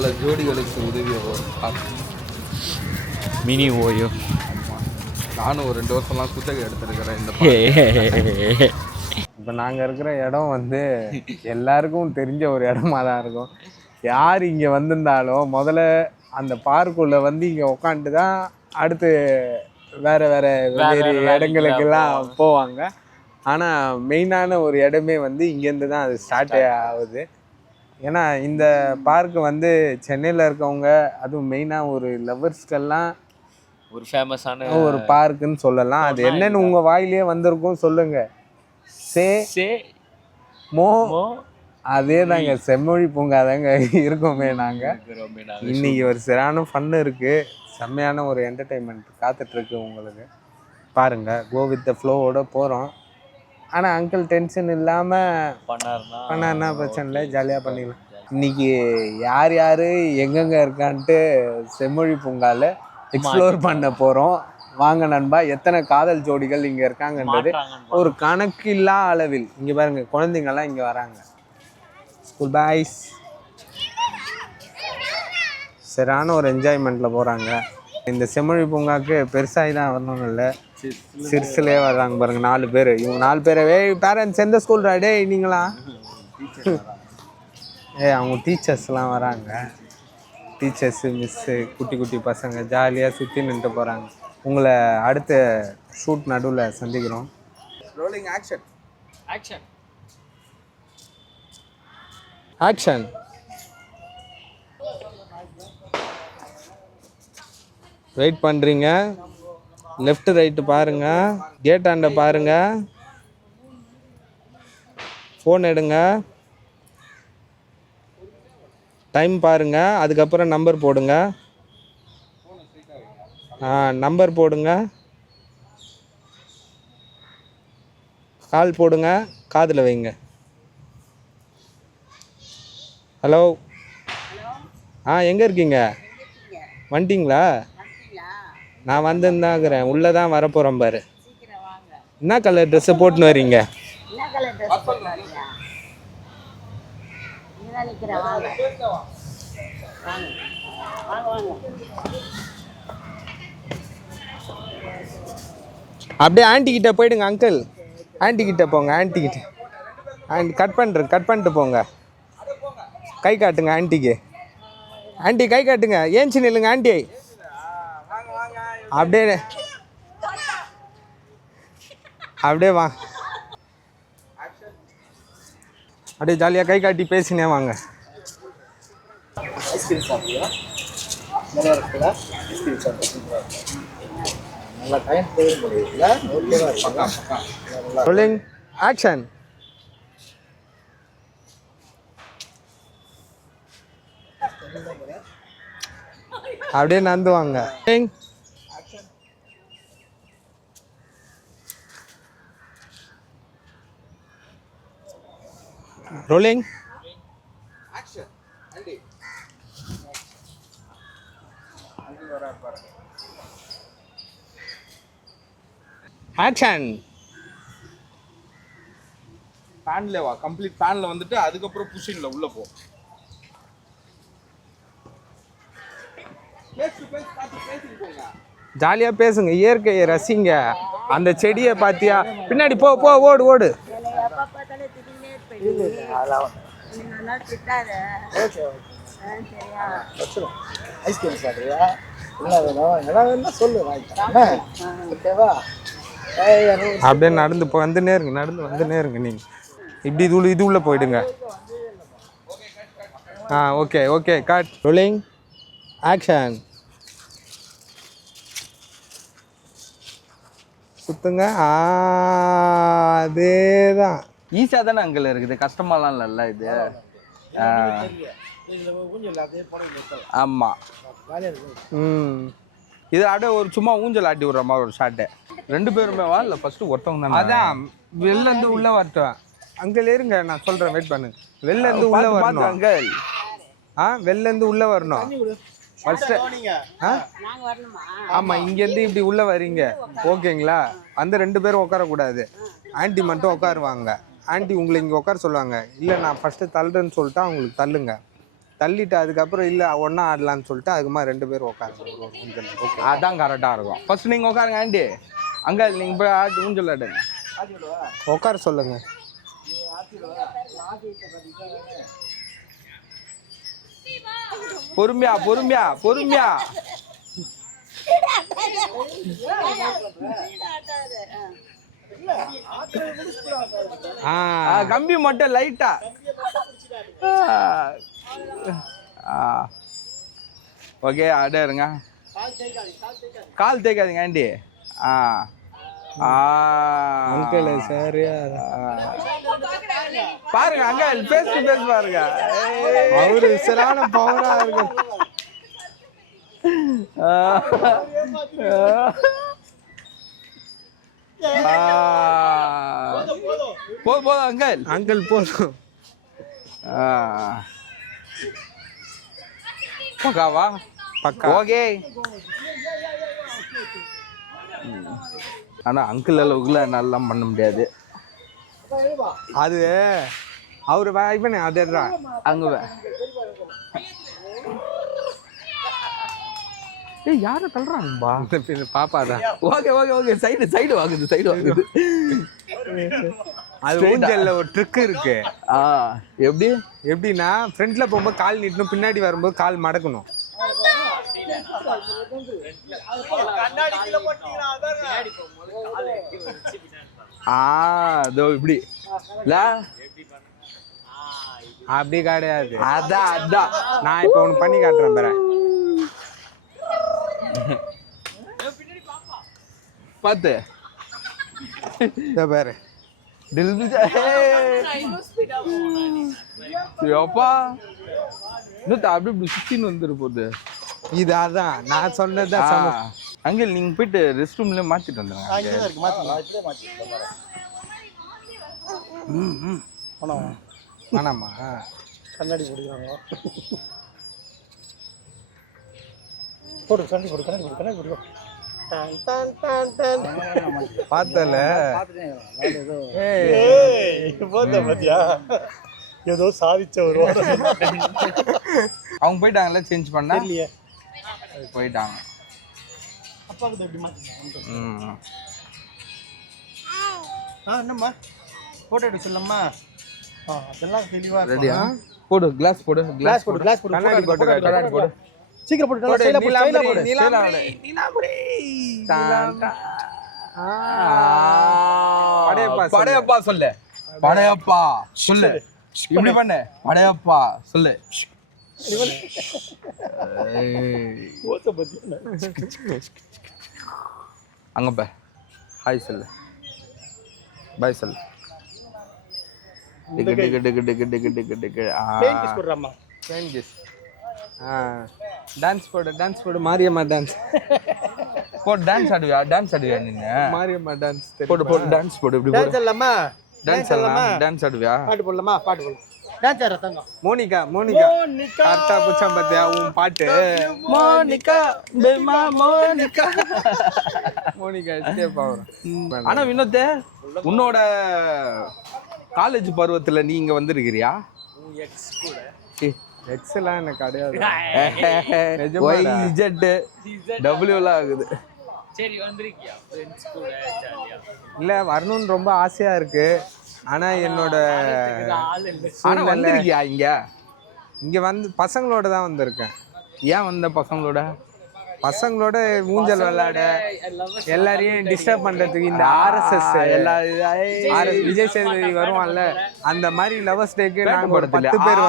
பல ஜோடிகளுக்கு உதவிய ஒரு பார்க். Mini OYO. நானும் ஒரு 2 வருஷம்லாம் குத்தகை எடுத்துருக்கிறேன் இந்த. இப்போ நாங்கள் இருக்கிற இடம் வந்து எல்லாருக்கும் தெரிஞ்ச ஒரு இடமா தான் இருக்கும். யார் இங்கே வந்திருந்தாலும் முதல்ல அந்த பார்க்குள்ளே வந்து இங்கே உட்காந்துட்டு தான் அடுத்து வேறு வெவ்வேறு இடங்களுக்கெல்லாம் போவாங்க. ஆனால் மெயினான ஒரு இடமே வந்து இங்கேருந்து தான் அது ஸ்டார்ட்டே ஆகுது. ஏன்னா இந்த பார்க்கு வந்து சென்னையில் இருக்கவங்க, அதுவும் மெயினாக ஒரு லவ்வர்ஸ்க்கெல்லாம் ஒரு ஃபேமஸான ஒரு பார்க்குன்னு சொல்லலாம். அது என்னன்னு உங்கள் வாயிலே வந்திருக்கும் சொல்லுங்கள். சே மோ அதே தாங்க, செம்மொழி பூங்கா தாங்க இருக்கோமே நாங்கள். இன்னைக்கு ஒரு சரியான ஃபன்னு இருக்குது, செம்மையான ஒரு என்டர்டெயின்மெண்ட் காத்துட்ருக்கு உங்களுக்கு. பாருங்கள், கோ வித் த ஃப்ளோவோட போகிறோம். ஆனால் அங்கிள் டென்ஷன் இல்லாமல் பண்ணாருன்னா பிரச்சனை இல்லை, ஜாலியாக பண்ணிடலாம். இன்றைக்கி யார் யார் எங்கெங்கே இருக்கான்ட்டு செம்மொழி பூங்காவில் எக்ஸ்ப்ளோர் பண்ண போகிறோம். வாங்க நண்பா, எத்தனை காதல் ஜோடிகள் இங்கே இருக்காங்கன்றது ஒரு கணக்கில்லா அளவில். இங்கே பாருங்கள், குழந்தைங்கள்லாம் இங்கே வராங்க, ஸ்கூல் பாய்ஸ். சரியான ஒரு என்ஜாய்மெண்ட்டில் போகிறாங்க. இந்த செம்மொழி பூங்காவுக்கு பெருசாகி தான் வரணும் இல்லை, சிறுசுலே வர்றாங்க பாருங்கள் 4 பேர். இவங்க 4 பேரவே பேரண்ட்ஸ் எந்த ஸ்கூல் டே நீங்களா? அவங்க டீச்சர்ஸ்லாம் வராங்க, டீச்சர்ஸு மிஸ்ஸு குட்டி குட்டி பசங்க ஜாலியாக சுற்றி நின்றுட்டு போகிறாங்க. உங்களை அடுத்த ஷூட் நடுவில் சந்திக்கிறோம். Rolling action. Action action. Wait பண்ணுறீங்க, லெஃப்ட் ரைட்டு பாருங்கள், கேட்டாண்ட பாருங்கள், ஃபோன் எடுங்க, டைம் பாருங்கள், அதுக்கப்புறம் நம்பர் போடுங்க. நம்பர் போடுங்க, கால் போடுங்க, காதில் வைங்க. ஹலோ, எங்கே இருக்கீங்க? வந்துட்டிங்களா? நான் வந்துருந்தாங்கிறேன், உள்ளே தான் வரப்போகிறேன் பாரு. என்ன கலர் ட்ரெஸ்ஸை போட்டுன்னு வரீங்க? அப்படியே ஆண்டி கிட்ட போயிடுங்க அங்கிள், ஆண்டி கிட்ட போங்க, ஆண்டி கிட்ட. கட் பண்ணிட்டு போங்க, கை காட்டுங்க ஆண்டிக்கு. ஆண்டி கை காட்டுங்க, ஏஞ்சி நில்லுங்க ஆண்டி. அப்படியே வா, அப்படியே ஜாலியாக கை காட்டி பேசினே வாங்க. ஐஸ்கிரீம் சாப்பிடுவா நல்லா இருக்குல்ல? ஐஸ்கிரீம் சாப்பிடுவா நல்லா டைம் போக முடியுதுல்ல? ஓகேவா இருப்பாங்க. Rolling action. அப்படியே நடந்து வாங்க. Rolling action. ஆண்டி ஆக்ஷன். பேன்ல வா, கம்ப்ளீட் பேன்ல வந்துட்டு அதுக்கப்புறம் புஷின்ல உள்ள போ. ஜாலியாக பேசுங்க, இயற்கையை ரசிங்க. அந்த செடியை பார்த்தியா? பின்னாடி போ போ, ஓடு ஓடு. ஐஸ்கிரீம் சாப்பிடுவா என்ன வேணும்? என்ன வேணும்னா சொல்லு, ஓகேவா? அப்படியே நடந்து வந்துனே இருங்க, நடந்து வந்துனே இருங்க. நீங்கள் இப்படி இது உள்ளே போயிடுங்க. Okay okay, cut. Rolling action. சுத்துங்க. அதே தான். ஈஸியாக தானே அங்கே இருக்குது, கஷ்டமாலாம் இல்லைல்ல இது. ஆமாம். இது அப்படியே ஒரு சும்மா ஊஞ்சல் ஆட்டி விடுற மாதிரி ஒரு ஷாட்டு. 2 பேருமே வா, இல்லை ஃபஸ்ட்டு ஒருத்தவங்க தானே? அதான் வெளிலேருந்து உள்ளே வரட்டும். அங்கே இருங்க, நான் சொல்கிறேன், வெயிட் பண்ணுங்க. வெளிலேருந்து உள்ளே வரணும் அங்கிள். வெளிலேருந்து உள்ளே வரணும் ஃபஸ்ட்டு. ஆமாம், இங்கேருந்து இப்படி உள்ளே வரீங்க, ஓகேங்களா? அந்த 2 பேரும் உட்காரக்கூடாது, ஆண்டி மட்டும் உட்காருவாங்க. ஆண்டி உங்களை இங்கே உட்கார சொல்லுவாங்க. இல்லை நான் ஃபஸ்ட்டு தள்ளுறேன்னு சொல்லிட்டா அவங்களுக்கு தள்ளுங்க. தள்ளிட்டு அதுக்கப்புறம் இல்லை ஒன்றா ஆடலான்னு சொல்லிட்டு அதுக்குமா 2 பேரும் உட்காருங்க ஊஞ்சல். ஓகே அதான் கரெக்டாக இருக்கும். ஃபர்ஸ்ட் நீங்கள் உட்காருங்க ஆண்டி. அங்கே நீங்கள் போய் ஆட்டு ஊஞ்சல் ஆடுங்க. உட்கார சொல்லுங்க. பொறுமையா பொறுமையா பொறுமையா. கம்பி மட்டும் லைட்டா. ஓகே ஆட இருங்க. கால் தேய்க்காதீங்க ஆண்டி. அங்கிள் சரியா பாருங்க அங்கிள் ஃபேஸ் டு ஃபேஸ் பாருங்க. அவரு சரியான பவரா இருக்கு. போதும் அங்கிள். அங்கிள் போதும். பக்காவா? பக்கா. ஓகே. ஆனா அங்கிள் அளவுக்குல நல்லா பண்ண முடியாது. அது அவரு வாய்ப்பனே அதுதான் அங்க. ஏய் யார தள்ளுறாங்கப்பா? பாப்பா தான். Okay okay okay. சைடு வாங்குது. அது ஊஞ்சல்ல ஒரு ட்ரிக் இருக்கு. எப்படின்னா ஃப்ரண்ட்ல போகும்போது கால் நீட்டணும், பின்னாடி வரும்போது கால் மடக்கணும். அதோ இப்படி அப்படி கிடையாது. அதான் நான் இப்ப ஒண்ணு பண்ணி காட்டுறேன் பாரு. பாத்து பாரு. அப்பா இன்னும் அப்படி இப்படி சுத்தின்னு வந்துரு போகுது. இது அதான் நான் சொன்னதுதான். அங்கிள் நீங்க போயிட்டு ரெஸ்ட் ரூம்ல மாத்திட்டு வந்துருங்க. வேணாமா? கண்ணாடி போடுறாங்க. போடு கண்ணாடி போடு. பார்த்தல பாத்தியா ஏதோ சாதிச்ச ஒரு அவங்க போயிட்டாங்கல்ல சேஞ்ச் பண்ண போயிட்டாங்க. அப்பாவுக்கு எப்படி மாத்தினா என்னம்மா போட்டோ எடுக்க சொல்லம்மா. அதெல்லாம் தெளிவா ரெடியா? போடு கிளாஸ் போடு. கண்ணாடி போட்டு சீக்கிரம் போட்டு நல்லா ஸ்டைலா போடு. படையப்பா சொல்லு. படையப்பா சொல்லு. இப்படி பண்ணு. படையப்பா சொல்லு. அங்க பா. ஹாய் சொல்லு. பை சொல்லு. டான்ஸ் போடு மாரியம்மா டான்ஸ் போடு. டான்ஸ் ஆடுவியா நீங்க? மாரியம்மா டான்ஸ் போடு டான்ஸ் போடு. இப்படி போடு. டான்ஸ் ஆடுவியா? பாட்டு போடலாமா? பாட்டு போடு. டான்ஸ் ஆடுற தங்கம். மோனிகா கரெக்டா புச்சம் பாத்தியா உன் பாட்டு? மோனிகா எஸ்கேப் ஆகும். ஆனா வினோத் உன்னோட காலேஜ் பருவத்துல நீ இங்க வந்திருக்கிறியா? எக்ஸ்லாம் எனக்கு கிடையாது. டபிள்யூலாம் ஆகுது. சரி வந்திருக்கியா ஃப்ரெண்ட்ஸ் கூட ஜாலியா? இல்ல வரணும்னு ரொம்ப ஆசையா இருக்கு. ஆனா என்னோட ஆனா வந்திருக்கியா இங்க வந்து பசங்களோட தான் வந்திருக்கேன். ஏன் வந்த பசங்களோட ஊஞ்சல் விளையாட எல்லாரையும் டிஸ்டர்ப் பண்றதுக்கு இந்த RSS விஜய் சேதுபதி வருவான்ல அந்த மாதிரி லவர்ஸ் டேக்கு நாங்க ஒரு 10 பேர்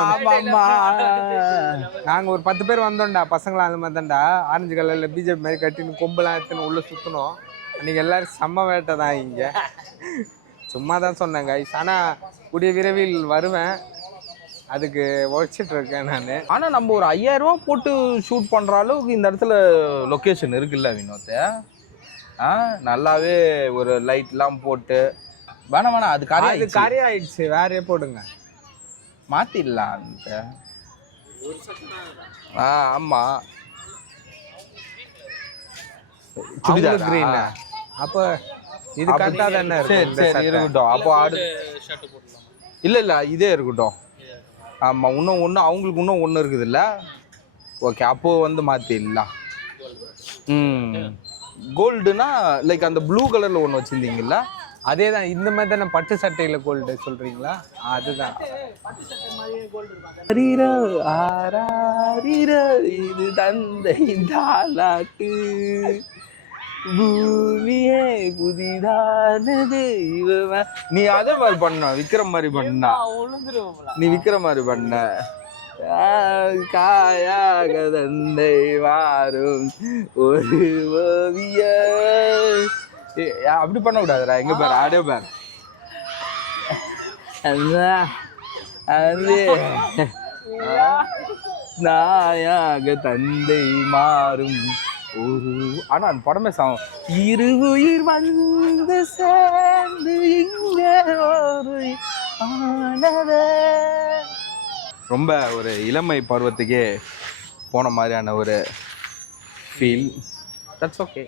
ஒரு 10 பேர் வந்தோம்டா. பசங்களாம் அந்த மாதிரி தான்டா ஆரஞ்சு கலர்ல பிஜேபி மாதிரி கட்டின்னு கொம்பெல்லாம் எடுத்துன்னு உள்ள சுத்தணும். அன்னைக்கு எல்லாரும் செம்ம வேட்டை தான். இங்க சும்மா தான் சொன்னேன் கைஸ். ஆனா கூடிய விரைவில் வருவேன். அதுக்கு உழைச்சிட்டு இருக்கேன் நான். ஆனா நம்ம ஒரு 5000 ரூபாய் போட்டு ஷூட் பண்ற அளவுக்கு இந்த இடத்துல லொகேஷன் இருக்குல்ல வினோத்? நல்லாவே ஒரு லைட்லாம் போட்டு வேணாம் அது காரியம் ஆயிடுச்சு. வேறே போடுங்க மாத்திடலாம். ஆமா சுடிதார் கிரீன். அப்ப இது கரெக்டா தானே இருக்கு. சரி இருக்கட்டும். அப்போ இல்ல இதே இருக்கட்டும். ஆமாம், இன்னும் ஒன்று அவங்களுக்கு இன்னும் ஒன்று இருக்குதுல்ல. ஓகே, அப்போது வந்து மாற்றிடலாம். கோல்டுனா லைக் அந்த ப்ளூ கலரில் ஒன்று வச்சுருந்தீங்கல்ல, அதே தான். இந்த மாதிரி தானே பட்டு சட்டையில் கோல்டு சொல்கிறீங்களா? அதுதான். இது தந்தை தாலாட்டு பூமியே புதிதானது இவன். நீ அதே மாதிரி பண்ண, விக்ரம் மாதிரி பண்ண. நீ விக்ரம் மாதிரி பண்ண. காயாக தந்தை மாறும் ஒரு ஓவிய. அப்படி பண்ண கூடாதுடா. எங்க பேர் ஆடே பேர் அது நாயாக தந்தை மாறும் ஒரு. ஆனா அந்த படமே இரு உயிர் வந்து சேர்ந்து இங்க ஒரு ஆனதே. ரொம்ப ஒரு இளமை பருவத்துக்கே போன மாதிரியான ஒரு ஃபீல். That's okay.